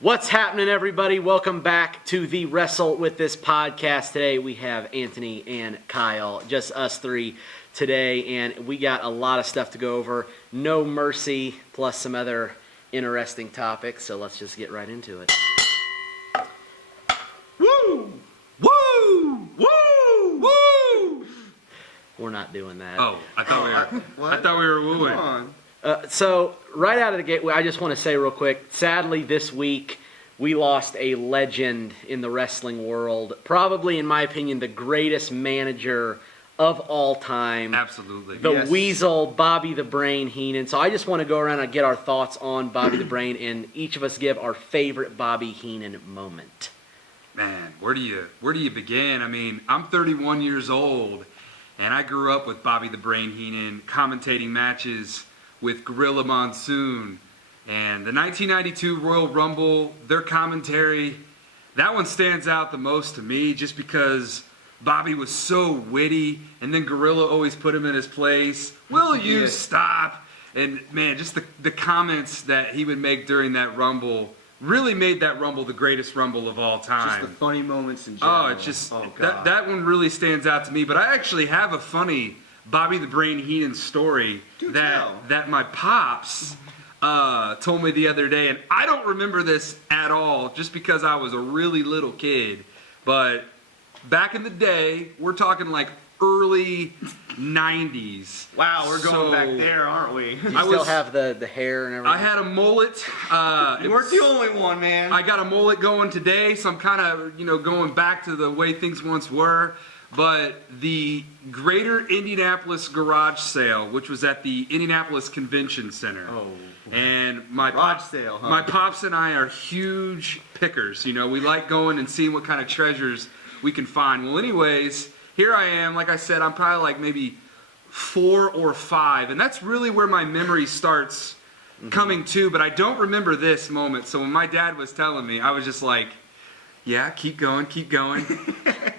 What's happening, everybody? Welcome back to the Wrestle With This podcast. Today we have Anthony and Kyle, just us three today, and we got a lot of stuff to go over. No Mercy, plus some other interesting topics, so let's just get right into it. Woo! Woo! Woo! Woo! We're not doing that. Oh, I thought we were wooing. Come on. So right out of the gate, I just want to say real quick, sadly this week we lost a legend in the wrestling world. Probably, in my opinion, the greatest manager of all time. Absolutely. The Weasel, Bobby the Brain Heenan. So I just want to go around and get our thoughts on Bobby the Brain and each of us give our favorite Bobby Heenan moment. Man, where do you begin? I mean, I'm 31 years old, and I grew up with Bobby the Brain Heenan commentating matches with Gorilla Monsoon. And the 1992 Royal Rumble, their commentary, that one stands out the most to me just because Bobby was so witty, and then Gorilla always put him in his place. Will you stop? And man, just the comments that he would make during that Rumble really made that Rumble the greatest Rumble of all time. Just the funny moments in general. Oh, it's just, that one really stands out to me. But I actually have a funny Bobby the Brain Heenan story that my pops told me the other day, and I don't remember this at all just because I was a really little kid. But back in the day, we're talking like early 90s. Wow, we're going back there, aren't we? You still have the hair and everything? I had a mullet. You weren't the only one, man. I got a mullet going today, so I'm kind of, going back to the way things once were. But the Greater Indianapolis Garage Sale, which was at the Indianapolis Convention Center. Oh. And my sale, huh? My pops and I are huge pickers. We like going and seeing what kind of treasures we can find. Well, anyways, here I am. Like I said, I'm probably like maybe 4 or 5. And that's really where my memory starts coming to. But I don't remember this moment. So when my dad was telling me, I was just like, yeah, keep going, keep going.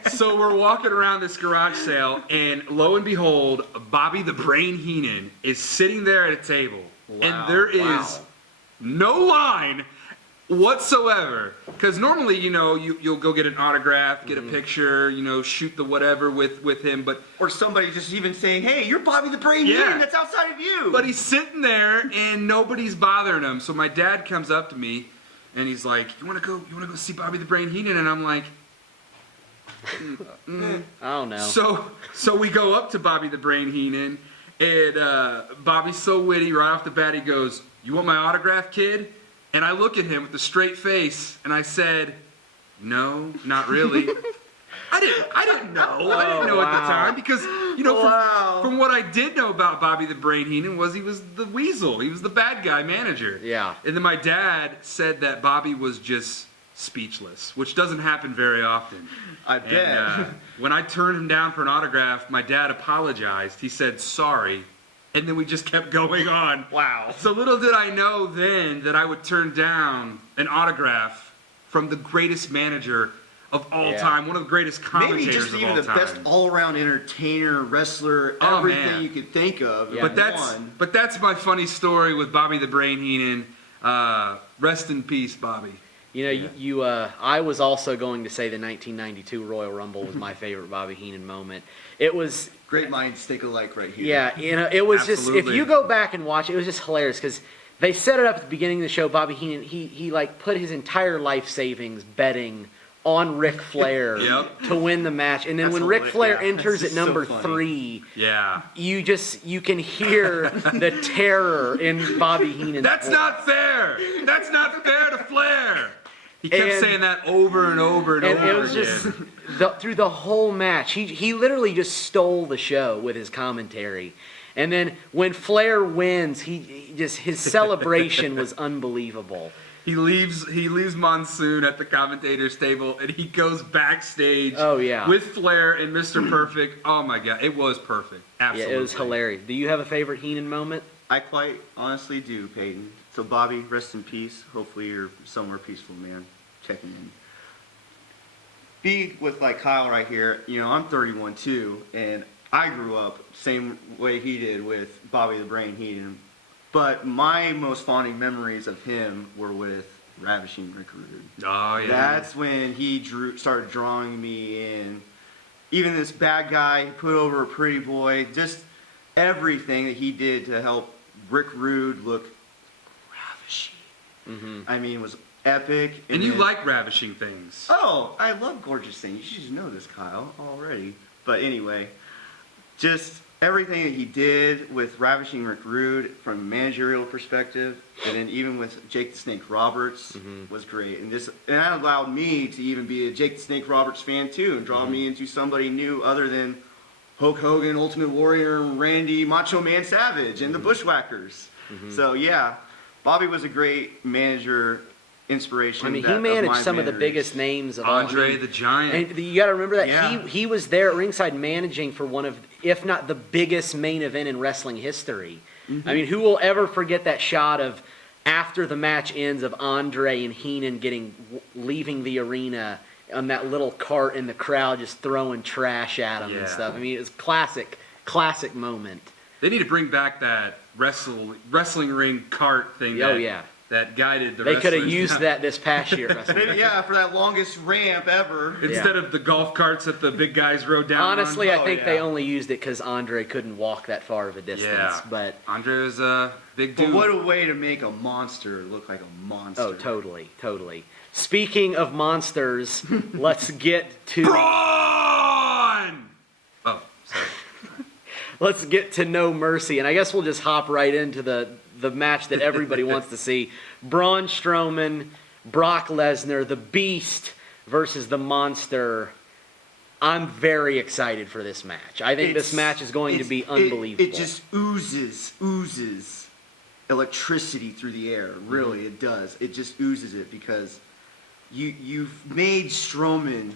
So we're walking around this garage sale, and lo and behold, Bobby the Brain Heenan is sitting there at a table. Wow, and there is no line whatsoever. Because normally, you'll go get an autograph, get a picture, shoot the whatever with him. Or somebody just even saying, hey, you're Bobby the Brain Heenan, that's outside of you. But he's sitting there, and nobody's bothering him. So my dad comes up to me, and he's like, you want to go see Bobby the Brain Heenan? And I'm like, I don't know. So we go up to Bobby the Brain Heenan, and Bobby's so witty right off the bat. He goes, "You want my autograph, kid?" And I look at him with a straight face, and I said, "No, not really." I didn't know. I didn't know at the time because from what I did know about Bobby the Brain Heenan was he was the Weasel. He was the bad guy manager. Yeah. And then my dad said that Bobby was just speechless, which doesn't happen very often. I bet. And, when I turned him down for an autograph, my dad apologized. He said sorry, and then we just kept going on. Wow. So little did I know then that I would turn down an autograph from the greatest manager of all time, one of the greatest commentators Maybe just of even all the time. best all-around entertainer, wrestler, everything you could think of. Yeah. But that's my funny story with Bobby the Brain Heenan. Rest in peace, Bobby. I was also going to say the 1992 Royal Rumble was my favorite Bobby Heenan moment. It was great minds think alike right here. Yeah, it was Absolutely. just, if you go back and watch it, was just hilarious because they set it up at the beginning of the show. Bobby Heenan, he like put his entire life savings betting on Ric Flair to win the match, and then when Ric Flair enters at number 3, you can hear the terror in Bobby Heenan's That's voice. not fair. That's not fair to Flair. He kept saying that over and over and over again. It was just through the whole match. He literally just stole the show with his commentary. And then when Flair wins, his celebration was unbelievable. He leaves Monsoon at the commentator's table, and he goes backstage with Flair and Mr. Perfect. Oh, my God. It was perfect. Absolutely. Yeah, it was hilarious. Do you have a favorite Heenan moment? I quite honestly do, Peyton. So, Bobby, rest in peace. Hopefully you're somewhere peaceful, man. Checking in. be with like Kyle right here. I'm 31 too, and I grew up same way he did with Bobby the Brain Heenan. But my most fonding memories of him were with Ravishing Rick Rude. Oh yeah. That's when he started drawing me in. Even this bad guy, he put over a pretty boy, just everything that he did to help Rick Rude look ravishing. Mm-hmm. I mean, was epic. And you like ravishing things. Oh, I love gorgeous things. You should know this, Kyle, already. But anyway, just everything that he did with Ravishing Rick Rude from a managerial perspective, and then even with Jake the Snake Roberts was great. And that allowed me to even be a Jake the Snake Roberts fan too, and draw me into somebody new other than Hulk Hogan, Ultimate Warrior, Randy, Macho Man Savage, and the Bushwhackers. So yeah, Bobby was a great manager. Inspiration. I mean, he managed some of the biggest names of Andre the Giant. And you got to remember that Yeah. he was there at ringside managing for one of, if not the biggest main event in wrestling history. I mean, who will ever forget that shot of after the match ends of Andre and Heenan leaving the arena on that little cart in the crowd just throwing trash at him and stuff. I mean, it was classic moment. They need to bring back that wrestling ring cart thing. Oh yeah. That guided the They could have wrestlers. used that this past year. at WrestleMania. Yeah, for that longest ramp ever. Instead of the golf carts that the big guys rode down Honestly, on. I think they only used it because Andre couldn't walk that far of a distance. Yeah. But Andre was a big dude. But what a way to make a monster look like a monster. oh, totally. Speaking of monsters, let's get to Braun! Oh, sorry. let's get to No Mercy, and I guess we'll just hop right into the match that everybody wants to see: Braun Strowman, Brock Lesnar, the Beast versus the Monster. I'm very excited for this match. I think this match is going to be unbelievable. It just oozes electricity through the air. Really, it does. It just oozes it because you've made Strowman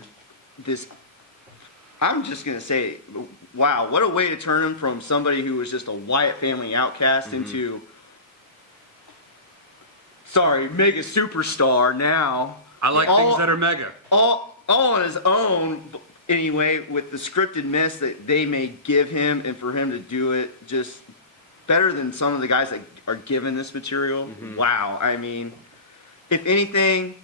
this. I'm just gonna say, wow, what a way to turn him from somebody who was just a Wyatt family outcast into, mega superstar now. I like things that are mega. All on his own, anyway, with the scripted mess that they may give him, and for him to do it just better than some of the guys that are given this material. Wow. I mean, if anything,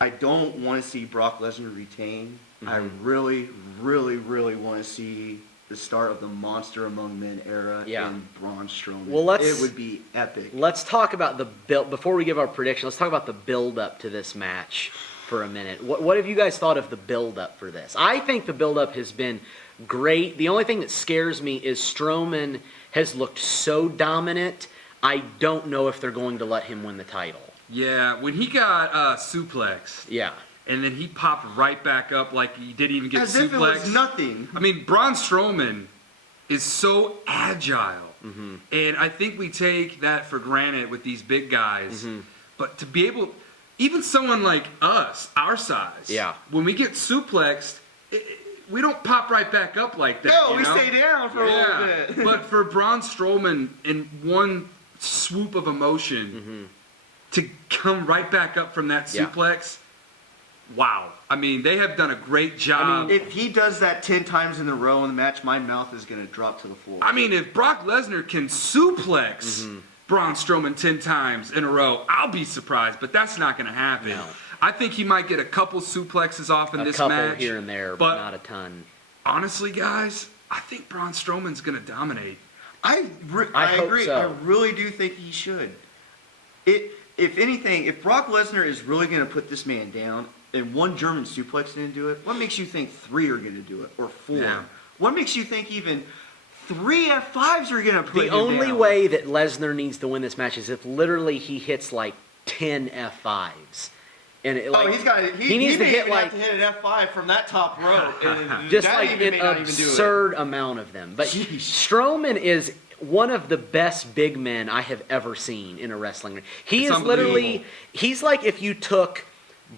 I don't want to see Brock Lesnar retain. I really, really, really want to see the start of the Monster Among Men era in Braun Strowman. Well, it would be epic. Let's talk about the build before we give our prediction. Let's talk about the build up to this match for a minute. What have you guys thought of the build up for this? I think the build up has been great. The only thing that scares me is Strowman has looked so dominant. I don't know if they're going to let him win the title. Yeah, when he got suplexed. Yeah. And then he popped right back up like he didn't even get As suplexed. if it was nothing. I mean, Braun Strowman is so agile. And I think we take that for granted with these big guys. But to be able, even someone like us, our size, when we get suplexed, we don't pop right back up like that. No, we stay down for a little bit. But for Braun Strowman, in one swoop of emotion, to come right back up from that suplex, wow. I mean, they have done a great job. I mean, if he does that 10 times in a row in the match, my mouth is going to drop to the floor. I mean, if Brock Lesnar can suplex Braun Strowman 10 times in a row, I'll be surprised, but that's not going to happen. No. I think he might get a couple suplexes off in this match. A couple here and there, but not a ton. Honestly, guys, I think Braun Strowman's going to dominate. I hope agree. so. I really do think he should. If anything, if Brock Lesnar is really going to put this man down, and one German suplex didn't do it, what makes you think 3 are going to do it, or 4? Yeah. What makes you think even 3 F5s are going to put him The only down? way that Lesnar needs to win this match is if literally he hits like 10 F5s. And it, like, he needs to hit like have to hit an F5 from that top rope. And just that like even an may not even do it. absurd amount of them. But Jeez. Strowman is one of the best big men I have ever seen in a wrestling ring. He It's is literally, unbelievable. he's like if you took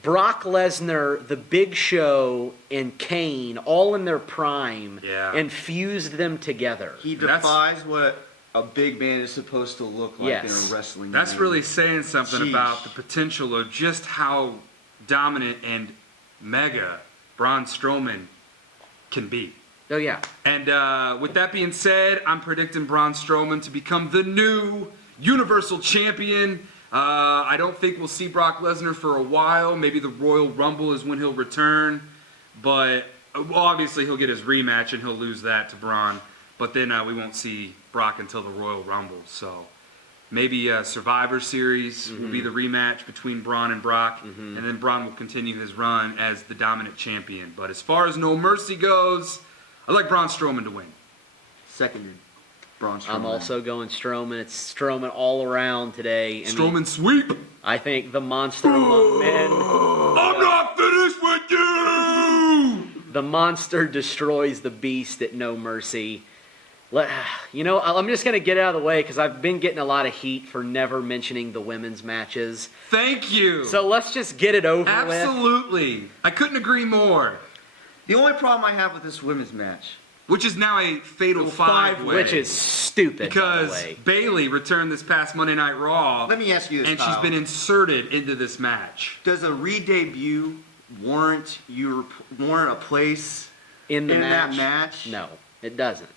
Brock Lesnar, The Big Show, and Kane all in their prime and fused them together. He defies what a big man is supposed to look like in a wrestling That's ring. really saying something Jeez. about the potential of just how dominant and mega Braun Strowman can beat. Oh, yeah. And with that being said, I'm predicting Braun Strowman to become the new Universal Champion. I don't think we'll see Brock Lesnar for a while. Maybe the Royal Rumble is when he'll return. But obviously he'll get his rematch and he'll lose that to Braun. But then we won't see Brock until the Royal Rumble. So maybe a Survivor Series will be the rematch between Braun and Brock. And then Braun will continue his run as the dominant champion. But as far as No Mercy goes, I like Braun Strowman to win. Seconded. Braun Strowman. I'm also going Strowman. It's Strowman all around today. Strowman sweep. I think the monster among men. I'm not finished with you! The monster destroys the beast at No Mercy. I'm just going to get out of the way because I've been getting a lot of heat for never mentioning the women's matches. Thank you. So let's just get it over with. Absolutely. I couldn't agree more. The only problem I have with this women's match, Which is now a fatal five-way. Which is stupid, because by the way. Bayley returned this past Monday Night Raw. let me ask you this, And Kyle. she's been inserted into this match. Does a re-debut warrant a place In that match? No, it doesn't.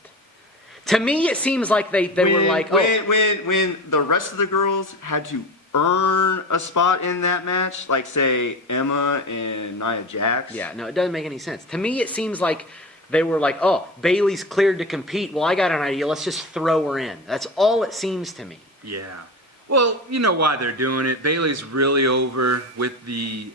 To me, it seems like they were like, when the rest of the girls had to earn a spot in that match, like say Emma and Nia Jax. Yeah, no, it doesn't make any sense. To me, it seems like they were like, oh, Bayley's cleared to compete. Well, I got an idea. Let's just throw her in. That's all it seems to me. Yeah. Well, you know why they're doing it. Bayley's really over with the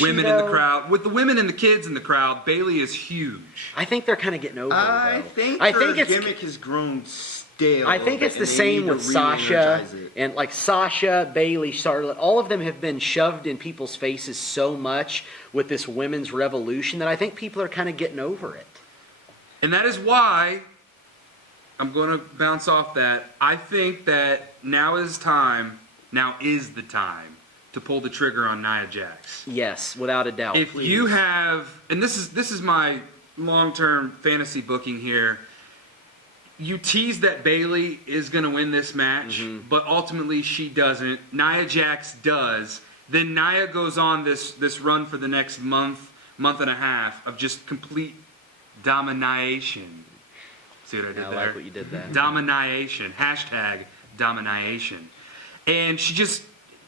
women in the crowd. With the women and the kids in the crowd, Bayley is huge. I think they're kind of getting over I it, though. think I her think it's gimmick has grown stale. I think it's the same with Sasha and like Sasha, Bayley, Charlotte. All of them have been shoved in people's faces so much with this women's revolution that I think people are kind of getting over it. And that is why I'm going to bounce off that. I think that now is the time to pull the trigger on Nia Jax. Yes, without a doubt. If you have, and this is my long-term fantasy booking here, you tease that Bayley is going to win this match, but ultimately she doesn't. Nia Jax does. Then Nia goes on this run for the next month and a half of just complete domination. See what I did there? I like what you did there. Domination. Hashtag domination. And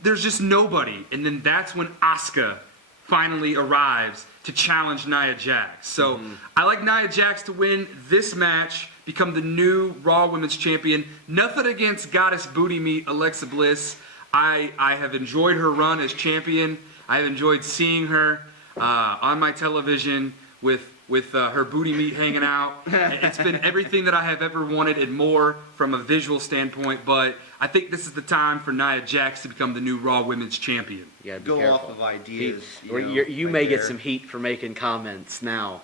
there's just nobody. And then that's when Asuka finally arrives to challenge Nia Jax. So I like Nia Jax to win this match, become the new Raw Women's Champion. Nothing against Goddess Booty Meat Alexa Bliss. I have enjoyed her run as champion. I have enjoyed seeing her on my television with her booty meat hanging out. It's been everything that I have ever wanted and more from a visual standpoint, but I think this is the time for Nia Jax to become the new Raw Women's Champion. You gotta be Go careful. off of ideas. You may get some heat for making comments now.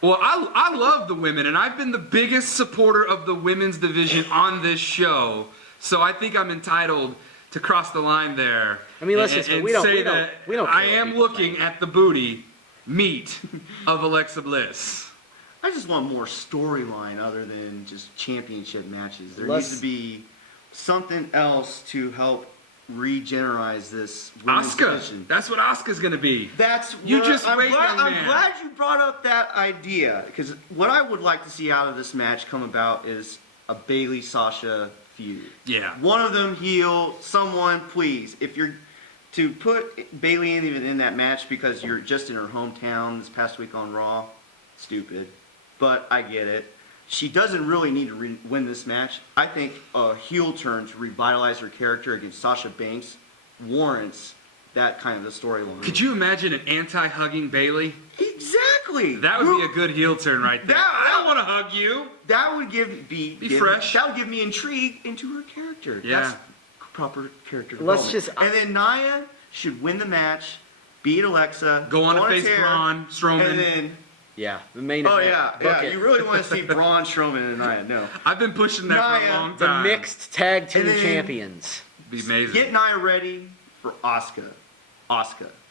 Well, I love the women, and I've been the biggest supporter of the women's division on this show, so I think I'm entitled to cross the line there. I mean, let's we don't I care am looking at the booty meat of Alexa Bliss. I just want more storyline other than just championship matches. There needs to be something else to help regenerize this women's division. That's what Asuka's going to be. I'm glad you brought up that idea, because what I would like to see out of this match come about is a Bayley-Sasha feud. Yeah. One of them heel, someone, please. If you're to put Bayley even in that match because you're just in her hometown this past week on Raw, stupid. But I get it. She doesn't really need to win this match. I think a heel turn to revitalize her character against Sasha Banks warrants that kind of a storyline. Could you imagine an anti-hugging Bayley? Exactly. That would be a good heel turn right there. I don't want to hug you. That would be fresh. That would give me intrigue into her character. Yeah. That's proper character development. And then Nia should win the match, beat Alexa, go on to face Braun Strowman, and then the main event. You really want to see Braun Strowman and Nia? No, I've been pushing that for a long time. The mixed tag team champions. Be amazing. Get Nia ready for Asuka.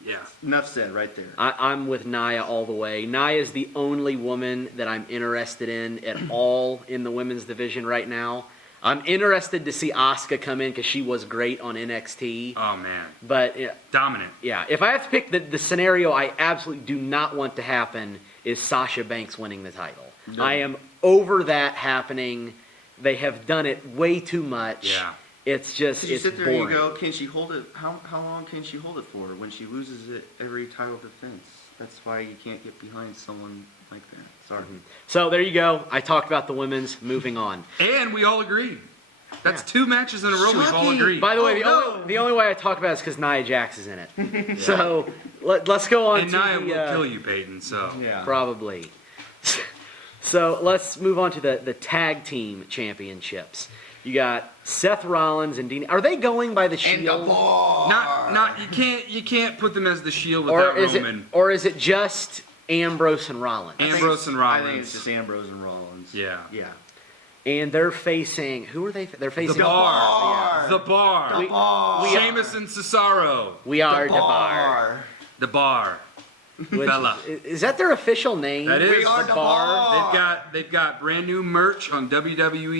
Yeah. Enough said right there. I'm with Nia all the way. Nia is the only woman that I'm interested in at all in the women's division right now. I'm interested to see Asuka come in because she was great on NXT. Oh, man. But Dominant. yeah, if I have to pick the scenario I absolutely do not want to happen is Sasha Banks winning the title. No. I am over that happening. They have done it way too much. Yeah. It's just, You it's sit there boring. and you go, can she hold it? How long can she hold it for when she loses it every title defense? That's why you can't get behind someone like that. Sorry. So there you go. I talked about the women's. Moving on. And we all agreed. That's 2 matches in a row we've all Shocking. agreed. By the way, no. the only way I talk about it is because Nia Jax is in it. So let's go on And to Nia the, will kill you, Peyton, so. Yeah. probably. So let's move on to the tag team championships. You got Seth Rollins and Dean. Are they going by the And Shield? the bar. Not you can't put them as the Shield without Roman. Or is it just Ambrose and Rollins? Ambrose and I think Rollins. it's just Ambrose and Rollins. Yeah. Yeah. And they're facing, who are they? They're facing The Bar. The Bar. The bar. Sheamus and Cesaro. We are The the Bar. bar. The Bar. Which- Fella. Is that their official name? That is We are the bar. They've got brand new merch on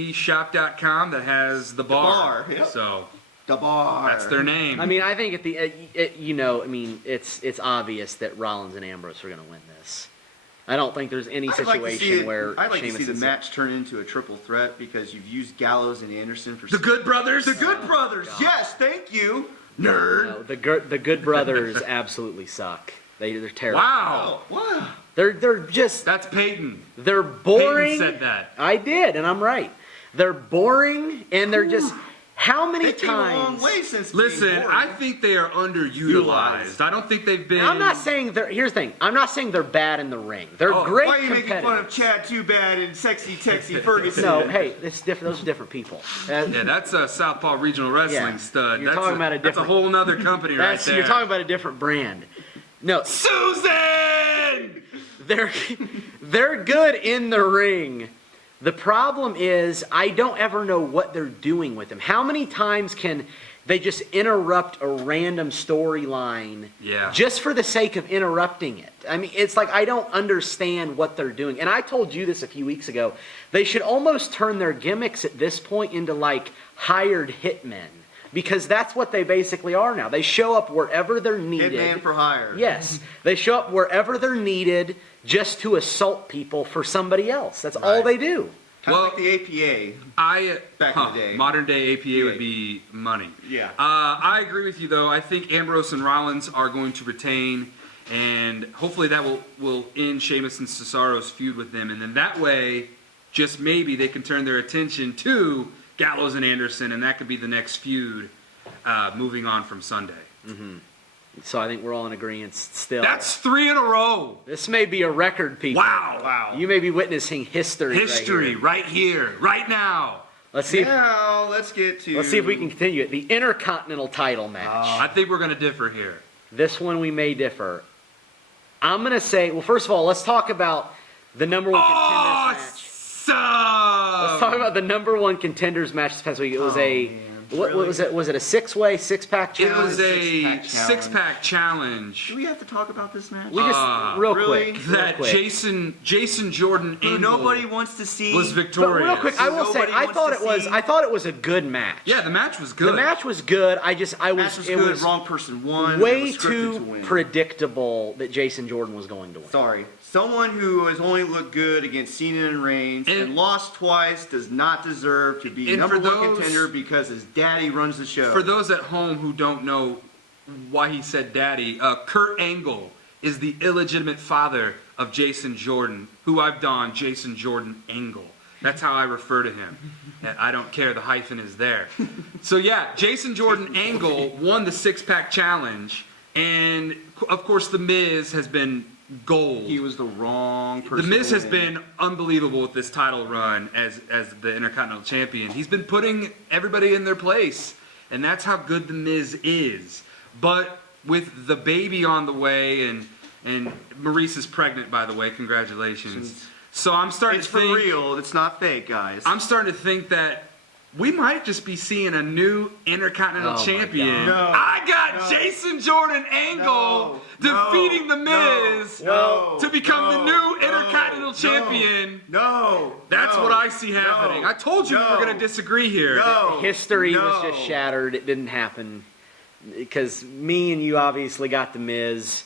WWEshop.com that has the bar. Bar, yep. So The bar. that's their name. I mean, I think at the it's obvious that Rollins and Ambrose are going to win this. I don't think there's any situation where I'd like to Sheamus see the and match turn into a triple threat because you've used Gallows and Anderson for the Good Brothers. The Good Brothers. God. Yes, thank you, nerd. No, the Good Brothers absolutely suck. They're terrible. Wow. Oh, wow. They're just That's Peyton. they're boring. Peyton said that. I did, and I'm right. They're boring, and they're just how many They came a long times? way since being Listen, boring. I think they are underutilized. Utilized. I don't think they've been. I'm not saying they're. Here's the thing. I'm not saying they're bad in the ring. They're Oh, great Why are you making fun of competitors. Chad Too Bad and Sexy Texy Ferguson? No, hey, it's different. Those are different people. Yeah, that's a Southpaw Regional Wrestling Yeah. stud. You're That's talking about a That's a different- whole nother company right there. You're talking about a different brand. No, Susan! they're good in the ring. The problem is I don't ever know what they're doing with them. How many times can they just interrupt a random storyline Yeah. just for the sake of interrupting it? I mean, it's like I don't understand what they're doing. And I told you this a few weeks ago. They should almost turn their gimmicks at this point into like hired hitmen. Because that's what they basically are now. They show up wherever they're needed. Hitman for hire. Yes. They show up wherever they're needed just to assault people for somebody else. That's all Right. they do. Kind of Well, like the APA. Back in the day. Modern day APA would be money. Yeah. I agree with you though. I think Ambrose and Rollins are going to retain, and hopefully that will end Sheamus and Cesaro's feud with them, and then that way, just maybe they can turn their attention to Gallows and Anderson, and that could be the next feud moving on from Sunday. So I think we're all in agreement still. That's 3 in a row. This may be a record, people. Wow. You may be witnessing history. History right here, right now. Let's see. Now let's get to. Let's see if we can continue it. The Intercontinental title match. I think we're going to differ here. This one we may differ. I'm gonna say. Well, first of all, let's talk about the number one contenders match. Let's talk about the number one contenders match this past week. It was what was it? Was it a 6-way, 6-pack It challenge? was a Six-pack six-pack challenge. Do we have to talk about this match? We just real really? quick. That real quick. Jason Jordan Who Angle nobody wants to see. was But victorious. real quick, I will say, Nobody I wants thought to it was. see- I thought it was a good match. Yeah, the match was good. The match was good. I Match was it good. was Wrong person won. It way was scripted to too win. predictable that Jason Jordan was going to win. Sorry. Someone who has only looked good against Cena and Reigns and lost twice does not deserve to be And number for one those- contender because his daddy runs the show. For those at home who don't know why he said daddy, Kurt Angle is the illegitimate father of Jason Jordan, who I've donned Jason Jordan Angle. That's how I refer to him. And I don't care, the hyphen is there. So yeah, Jason Jordan Angle won the 6-pack challenge, and of course The Miz has been gold. He was the wrong person. The Miz to has win. been unbelievable with this title run as the Intercontinental Champion. He's been putting everybody in their place, and that's how good The Miz is. But with the baby on the way, and Maurice is pregnant, by the way, congratulations. So I'm starting It's to for think, real. It's not fake, guys. I'm starting to think that we might just be seeing a new Intercontinental Oh my Champion. God. No. I got No. Jason Jordan Angle No. defeating The Miz No. to become the new No. Intercontinental Intercontinental Champion. No. That's what I see happening. I told you we were going to disagree here. No. History was just shattered. It didn't happen because me and you obviously got the Miz.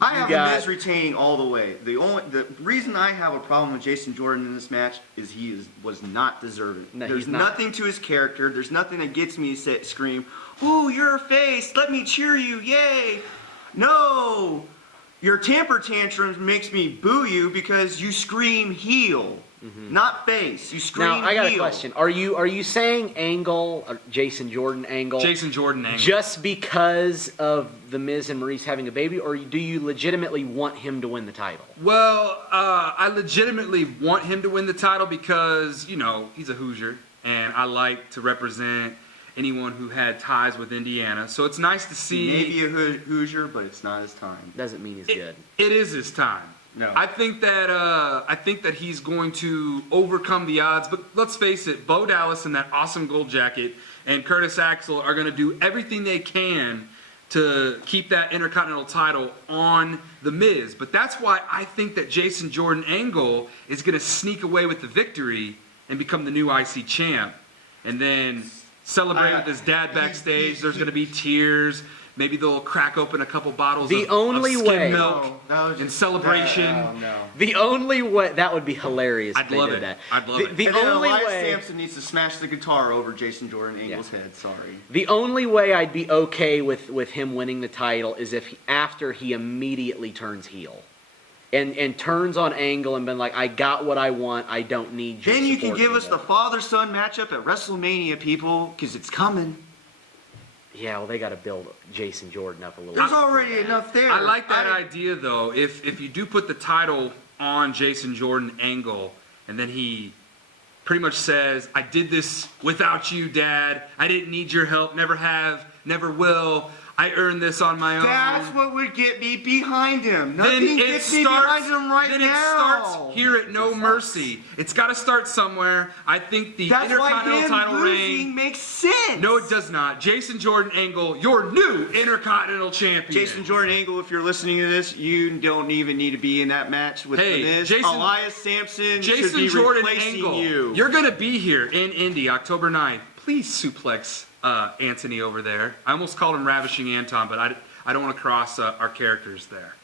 I have the Miz retaining all the way. The reason I have a problem with Jason Jordan in this match is he was not deserving. No, There's nothing to his character. There's nothing that gets me to scream, "Ooh, you're a face. Let me cheer you. Yay." No. Your temper tantrums makes me boo you because you scream heel, not face. You scream heel. Now, I got a question. Are you saying Angle, or Jason Jordan Angle? Jason Jordan Angle. Just because of The Miz and Maurice having a baby, or do you legitimately want him to win the title? Well, I legitimately want him to win the title because, he's a Hoosier, and I like to represent anyone who had ties with Indiana. So it's nice to see. He may be a Hoosier, but it's not his time. Doesn't mean he's good. It is his time. No. I think that he's going to overcome the odds. But let's face it, Bo Dallas in that awesome gold jacket and Curtis Axel are going to do everything they can to keep that Intercontinental title on The Miz. But that's why I think that Jason Jordan Angle is going to sneak away with the victory and become the new IC champ. And then celebrate with his dad backstage. There's going to be tears. Maybe they'll crack open a couple bottles of skim milk in celebration. The only way that would be hilarious. I'd love it. I'd love it. The only Elias way Sampson needs to smash the guitar over Jason Jordan Angle's head. Sorry. The only way I'd be okay with him winning the title is if after he immediately turns heel. And turns on Angle and been like, I got what I want. I don't need you. Then you can give us the father-son matchup at WrestleMania, people, because it's coming. Yeah, well, they got to build Jason Jordan up a little. There's already enough there. I like that idea, though. If you do put the title on Jason Jordan Angle, and then he pretty much says, I did this without you, Dad. I didn't need your help. Never have. Never will. I earned this on my own. That's what would get me behind him. Then Nothing gets me behind him right now. Then it starts here at No Mercy. It's got to start somewhere. I think the Intercontinental title reign makes sense. No, it does not. Jason Jordan Angle, your new Intercontinental champion. Jason Jordan Angle, if you're listening to this, you don't even need to be in that match with The Miz. Elias Sampson should be replacing you. You're going to be here in Indy, October 9th. Please suplex Anthony over there. I almost called him Ravishing Anton, but I don't want to cross our characters there.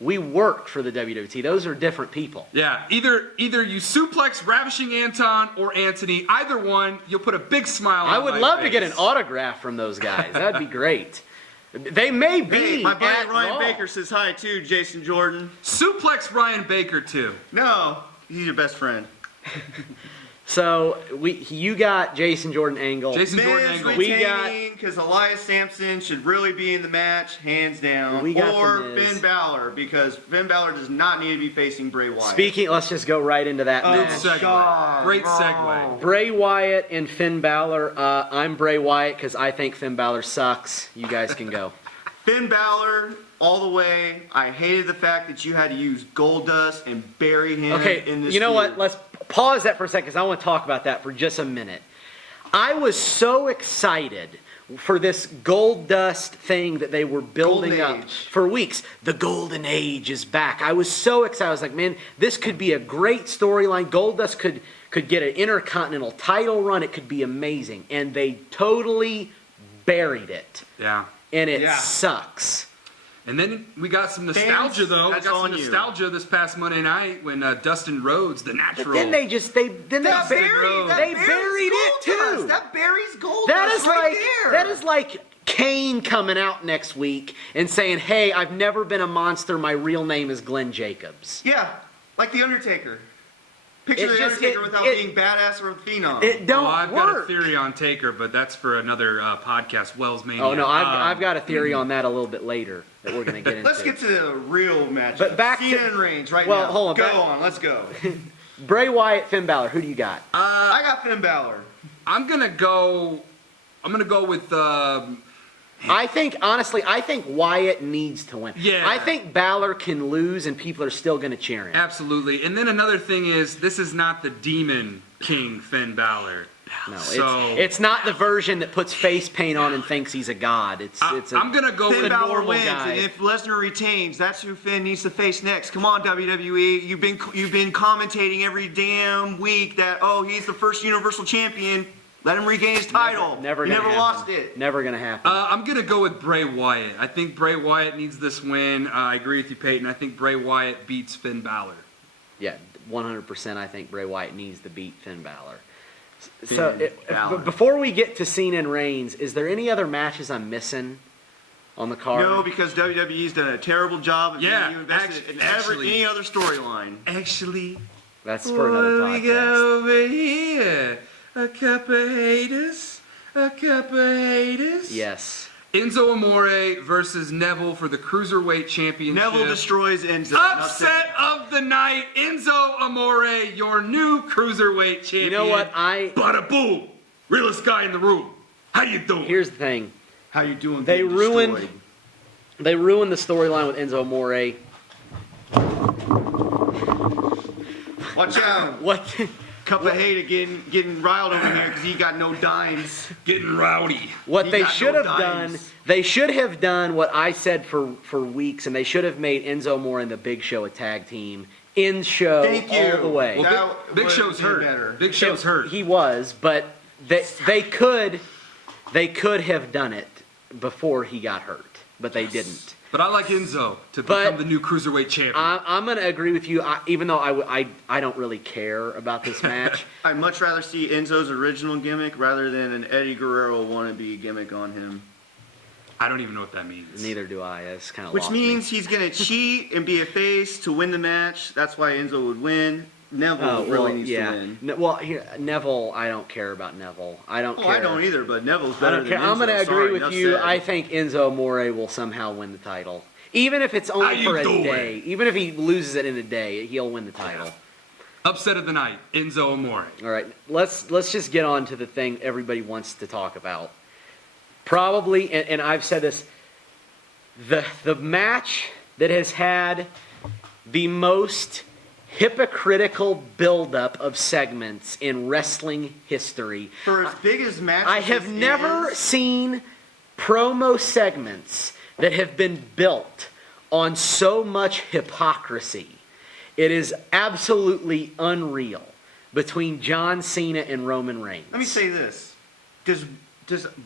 We work for the WWT. Those are different people. Yeah, either you suplex Ravishing Anton or Anthony. Either one, you'll put a big smile on my face. I would love to get an autograph from those guys. That'd be great. They may be. Hey, my buddy at Ryan Raw. Baker says hi too, Jason Jordan. Suplex Ryan Baker too. No, he's your best friend. So you got Jason Jordan Angle. Jordan Angle. We got because Elias Sampson should really be in the match, hands down. We got or the Miz. Finn Balor, because Finn Balor does not need to be facing Bray Wyatt. let's just go right into that Good match. segue. Great segue. Bray Wyatt and Finn Balor. I'm Bray Wyatt because I think Finn Balor sucks. You guys can go. Finn Balor, all the way. I hated the fact that you had to use gold dust and bury him in this you know feud. what? Let's pause that for a second because I want to talk about that for just a minute. I was so excited for this gold dust thing that they were building up for weeks. The golden age is back. I was so excited. I was like, man, this could be a great storyline. Gold dust could get an Intercontinental title run. It could be amazing. And they totally buried it. Yeah. And it sucks. And then we got some nostalgia, though. We got some nostalgia this past Monday night when Dustin Rhodes, the natural. But then they buried it too. That buries gold That dust is right like there. that is like Kane coming out next week and saying, "Hey, I've never been a monster. My real name is Glenn Jacobs." Yeah, like the Undertaker. Picture the Undertaker without being badass or a phenom. It don't work. I've got a theory on Taker, but that's for another podcast, Wells Mania. Oh no, I've got a theory on that a little bit later that we're going to get into. Let's get to the real match. But back Cena to and Reigns right well, now. hold on. Go on, let's go. Bray Wyatt, Finn Balor. Who do you got? I got Finn Balor. I'm gonna go with. I think Wyatt needs to win. Yeah. I think Balor can lose and people are still going to cheer him. Absolutely. And then another thing is, this is not the Demon King Finn Balor. No, So- it's not the version that puts face paint on and thinks he's a god. I'm gonna go Finn with Balor normal wins, guy. and if Lesnar retains, that's who Finn needs to face next. Come on, WWE, you've been commentating every damn week that he's the first Universal Champion. Let him regain his title. Never He gonna never happen. lost it. Never gonna happen. I'm gonna go with Bray Wyatt. I think Bray Wyatt needs this win. I agree with you, Peyton. I think Bray Wyatt beats Finn Balor. Yeah, 100%. I think Bray Wyatt needs to beat Finn Balor. So, Balor. before we get to Cena and Reigns, is there any other matches I'm missing on the card? No, because WWE's done a terrible job of Yeah, getting you invested in actually- any other storyline. Actually, That's for another what we got podcast. over here? A couple haters. A couple haters. Yes. Enzo Amore versus Neville for the Cruiserweight Championship. Neville destroys Enzo. Upset of the night. Enzo Amore, your new Cruiserweight Champion. You know what? Bada boom. Realest guy in the room. How you doing? Here's the thing. How you doing? They being ruined- destroyed? They ruined the storyline with Enzo Amore. Watch out. What? Cup of hate getting riled over here because he got no dimes. Getting rowdy. What He they got should no have done, dimes. they should have done what I said for weeks, and they should have made Enzo Amore and the Big Show a tag team in show Thank you. all the way. Well, That Big would Show's be hurt. better. Big Show's hurt. He was, but they could have done it before he got hurt, but they didn't. But I like Enzo to But become the new Cruiserweight Champion. I'm going to agree with you, even though I don't really care about this match. I'd much rather see Enzo's original gimmick rather than an Eddie Guerrero wannabe gimmick on him. I don't even know what that means. Neither do I. It's kind of Which means he's going to cheat and be a face to win the match. That's why Enzo would win. Neville really needs to win. Neville, I don't care about Neville. I don't care. I don't either, but Neville's I better don't than care. Enzo. I'm going to agree Sorry, with enough you. said. I think Enzo Amore will somehow win the title. Even if it's How only you for a doing? day. Even if he loses it in a day, he'll win the title. Upset of the night, Enzo Amore. All right, let's just get on to the thing everybody wants to talk about. Probably, and I've said this, the match that has had the most hypocritical buildup of segments in wrestling history. For as big as matches I have this never is, seen promo segments that have been built on so much hypocrisy. It is absolutely unreal between John Cena and Roman Reigns. Let me say this. Does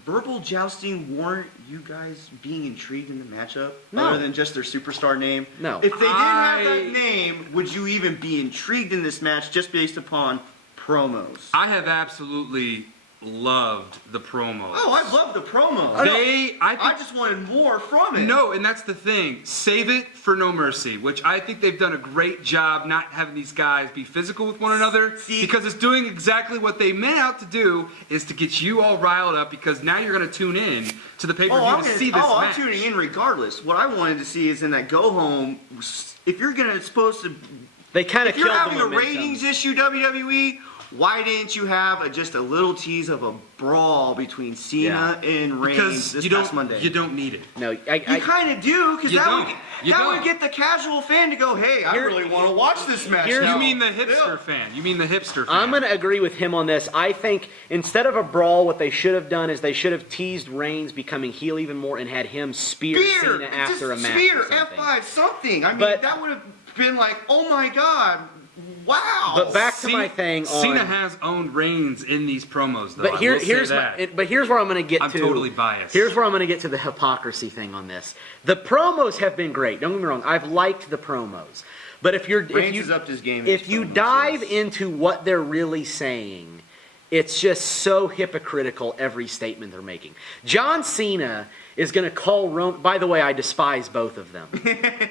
verbal jousting warrant you guys being intrigued in the matchup? No. Other than just their superstar name? No. If they didn't have that name, would you even be intrigued in this match just based upon promos? I have absolutely loved the promos. Oh, I love the promos. I just wanted more from it. No, and that's the thing. Save it for No Mercy, which I think they've done a great job not having these guys be physical with one another, because it's doing exactly what they meant out to do, is to get you all riled up, because now you're going to tune in to the pay-per-view to see this I'm match. tuning in regardless. What I wanted to see is in that go home, if you're supposed to, They kind of if you're killed the having a momentum. ratings issue, WWE, why didn't you have just a little tease of a brawl between Cena and Reigns Because this you past don't, Monday? you don't need it. No, You kind of do, because You that don't. would get the casual fan to go, hey, I really want to watch this match Here's- now. You mean the hipster fan. You mean the hipster fan. I'm going to agree with him on this. I think instead of a brawl, what they should have done is they should have teased Reigns becoming heel even more and had him spear Cena after a match. Spear, or something. F5, something. I mean, But- that would have been like, oh my God, wow. But back to my thing on... Cena has owned Reigns in these promos, though. But I will say here's that. but here's where I'm going to get I'm to. totally biased. Here's where I'm going to get to the hypocrisy thing on this. The promos have been great. Don't get me wrong. I've liked the promos. But if Reigns has upped his game. in if his you promos, dive yes. into what they're really saying, it's just so hypocritical, every statement they're making. John Cena is going to call Roman... By the way, I despise both of them.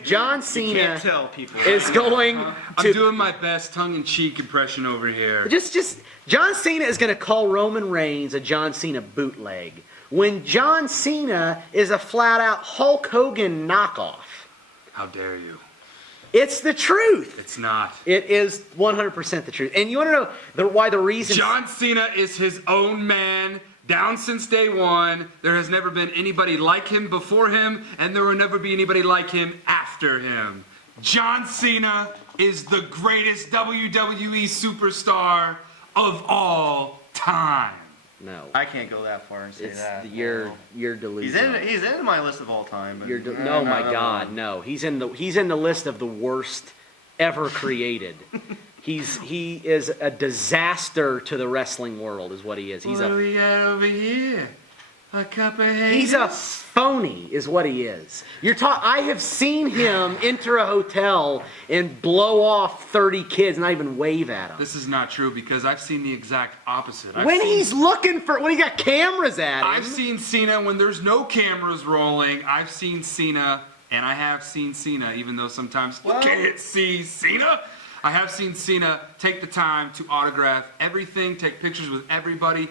John You Cena can't tell people. is going I'm to... doing my best tongue-in-cheek impression over here. Just John Cena is going to call Roman Reigns a John Cena bootleg when John Cena is a flat-out Hulk Hogan knockoff. How dare you? It's the truth. It's not. It is 100% the truth. And you want to know why the reason... John Cena is his own man, down since day one. There has never been anybody like him before him, and there will never be anybody like him after him. John Cena is the greatest WWE superstar of all time. No. I can't go that far and say that. You're delusional. He's in my list of all time. But No, my God, no. He's in the list of the worst ever created. He is a disaster to the wrestling world, is what he is. What do we got over here? A cup of haters? He's a phony, is what he is. I have seen him enter a hotel and blow off 30 kids, and not even wave at them. This is not true because I've seen the exact opposite. When he got cameras at him. I've seen Cena when there's no cameras rolling. I've seen Cena, and I have seen Cena, even though sometimes you can't see Cena. I have seen Cena take the time to autograph everything, take pictures with everybody.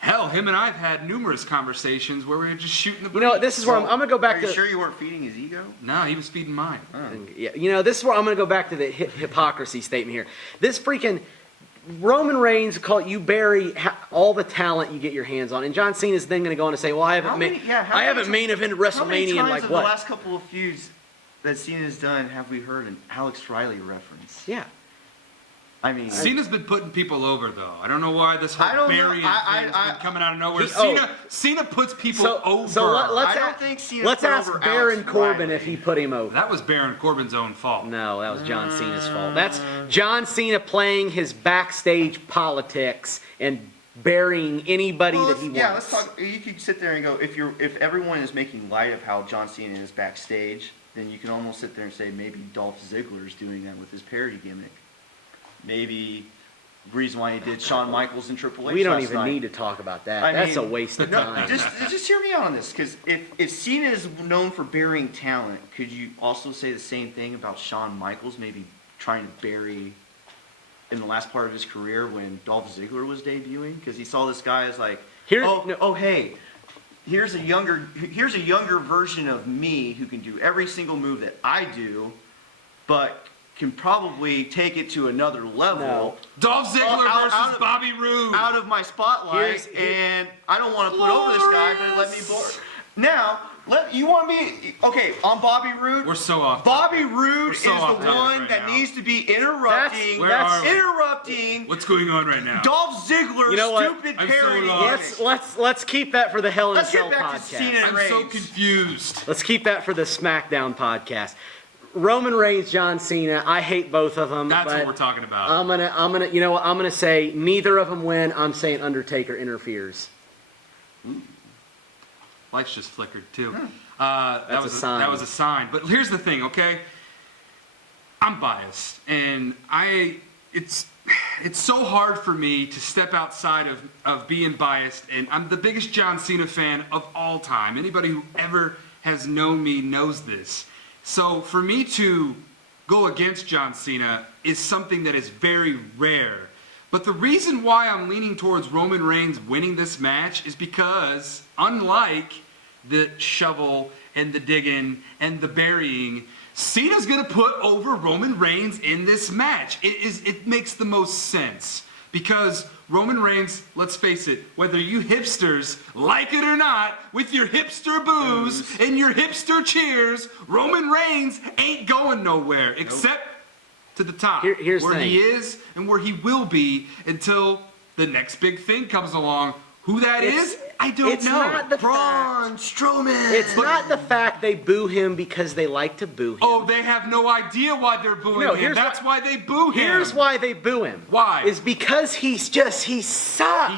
Hell, him and I have had numerous conversations where we were just shooting the breeze. You know, this is where I'm going to go back to... Are you sure you weren't feeding his ego? No, he was feeding mine. Oh. Yeah, you know, this is where I'm going to go back to the hypocrisy statement here. This freaking Roman Reigns you bury all the talent you get your hands on, and John Cena's then going to go on and say, "Well, I haven't main evented WrestleMania in like what?" The last couple of feuds that Cena's done have we heard an Alex Riley reference? Yeah. I mean, Cena's been putting people over, though. I don't know why this whole burying thing's been coming out of nowhere. Cena puts people over. So let's ask Baron Corbin if he put him over. That was Baron Corbin's own fault. No, that was John Cena's fault. That's John Cena playing his backstage politics and burying anybody that he wants. Yeah, let's talk. You could sit there and go, if everyone is making light of how John Cena is backstage, then you can almost sit there and say maybe Dolph Ziggler is doing that with his parody gimmick. Maybe the reason why he did Shawn Michaels and Triple H. We don't even need to talk about that. That's a waste of time. Just hear me out on this, because if Cena is known for burying talent, could you also say the same thing about Shawn Michaels maybe trying to bury in the last part of his career when Dolph Ziggler was debuting? Because he saw this guy as like, hey, here's a younger version of me who can do every single move that I do, but can probably take it to another level. No. Dolph Ziggler versus Bobby Roode. Out of my spotlight, and I don't want to put over this guy, but let me board. Now, you want me... Okay, on Bobby Roode... We're so off. Bobby Roode is the one that needs to be interrupting... What's going on right now? Dolph Ziggler's stupid parody. Let's keep that for the Hell in a Cell podcast. I'm so confused. Let's keep that for the SmackDown podcast. Roman Reigns, John Cena. I hate both of them. That's what we're talking about. I'm gonna say neither of them win. I'm saying Undertaker interferes. Ooh. Lights just flickered too. That was a sign. That was a sign. But here's the thing, okay? I'm biased, and it's so hard for me to step outside of being biased. And I'm the biggest John Cena fan of all time. Anybody who ever has known me knows this. So for me to go against John Cena is something that is very rare. But the reason why I'm leaning towards Roman Reigns winning this match is because, unlike the shovel and the digging and the burying, Cena's going to put over Roman Reigns in this match. It makes the most sense. Because Roman Reigns, let's face it, whether you hipsters like it or not, with your hipster boos and your hipster cheers, Roman Reigns ain't going nowhere except to the top. Here's where the thing. He is and where he will be until the next big thing comes along. Who that is, I don't know. Not the Braun Strowman. It's not the fact they boo him because they like to boo him. Oh, they have no idea why they're booing him. That's why they boo him. Here's why they boo him. Why? Is because he sucks. He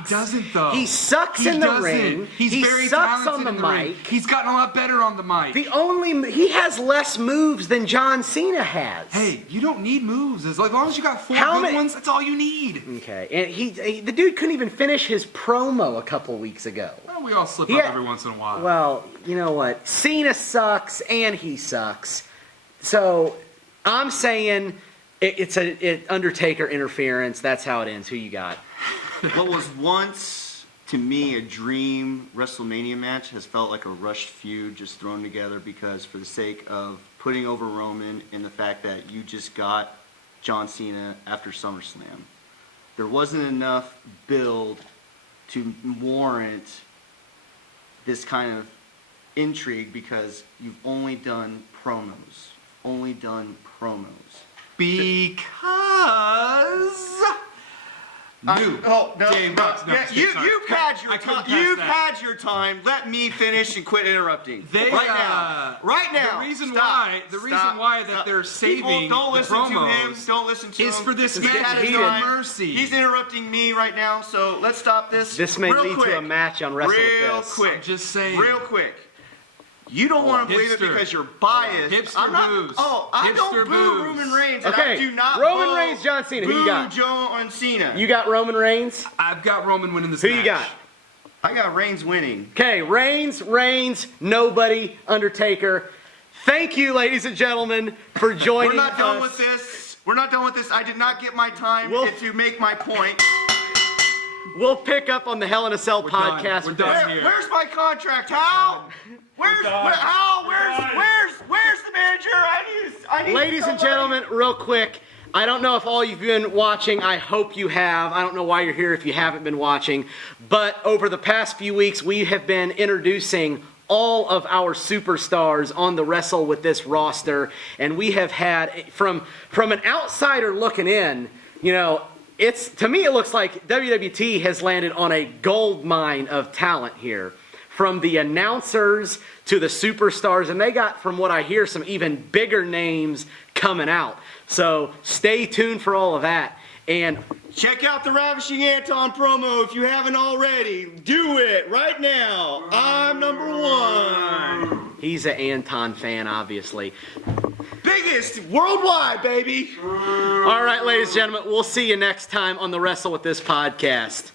doesn't, though. He sucks in the ring. He very sucks on the mic. He's gotten a lot better on the mic. He has less moves than John Cena has. Hey, you don't need moves. As long as you got four good ones, that's all you need. Okay, and the dude couldn't even finish his promo a couple weeks ago. Well, we all slip up every once in a while. Well, you know what? Cena sucks, and he sucks. So I'm saying it's an Undertaker interference. That's how it ends. Who you got? What was once, to me, a dream WrestleMania match has felt like a rushed feud just thrown together because for the sake of putting over Roman and the fact that you just got John Cena after SummerSlam. There wasn't enough build to warrant this kind of intrigue because you've only done promos. Because Dave Bucks. No, You've had your time. You've had your time. Let me finish and quit interrupting. Right now. The reason why that they're saving don't listen the promos to him. Don't listen to him. is for this He's match. had his No time. Mercy. He's interrupting me right now, so let's stop this. This may real lead quick. to a match on Wrestle With Real This. quick. I'm just saying. Real quick. You don't want to believe it Hipster. because you're biased. Hipster I'm not. boos. I don't Hipster boo boos. Roman Reigns. And Okay, I do not Roman boo Reigns, John Cena. Who you got? John Cena. You got Roman Reigns? I've got Roman winning this Who match. you got? I got Reigns winning. Okay, Reigns, nobody, Undertaker. Thank you, ladies and gentlemen, for joining us. We're not done with this. We're not done with this. I did not get my time to make my point. We'll pick up on the Hell in a Cell podcast. We're done here. Where's my contract? Hal? Where's the manager? I need Ladies and somebody. gentlemen, real quick, I don't know if all you've been watching. I hope you have. I don't know why you're here if you haven't been watching. But over the past few weeks, we have been introducing all of our superstars on the Wrestle With This roster. And we have had, from an outsider looking in, to me it looks like WWT has landed on a gold mine of talent here. From the announcers to the superstars, and they got, from what I hear, some even bigger names coming out. So stay tuned for all of that. And check out the Ravishing Anton promo if you haven't already. Do it right now. I'm number one. he's an Anton fan, obviously. Biggest worldwide, baby. All right, ladies and gentlemen, we'll see you next time on the Wrestle With This podcast.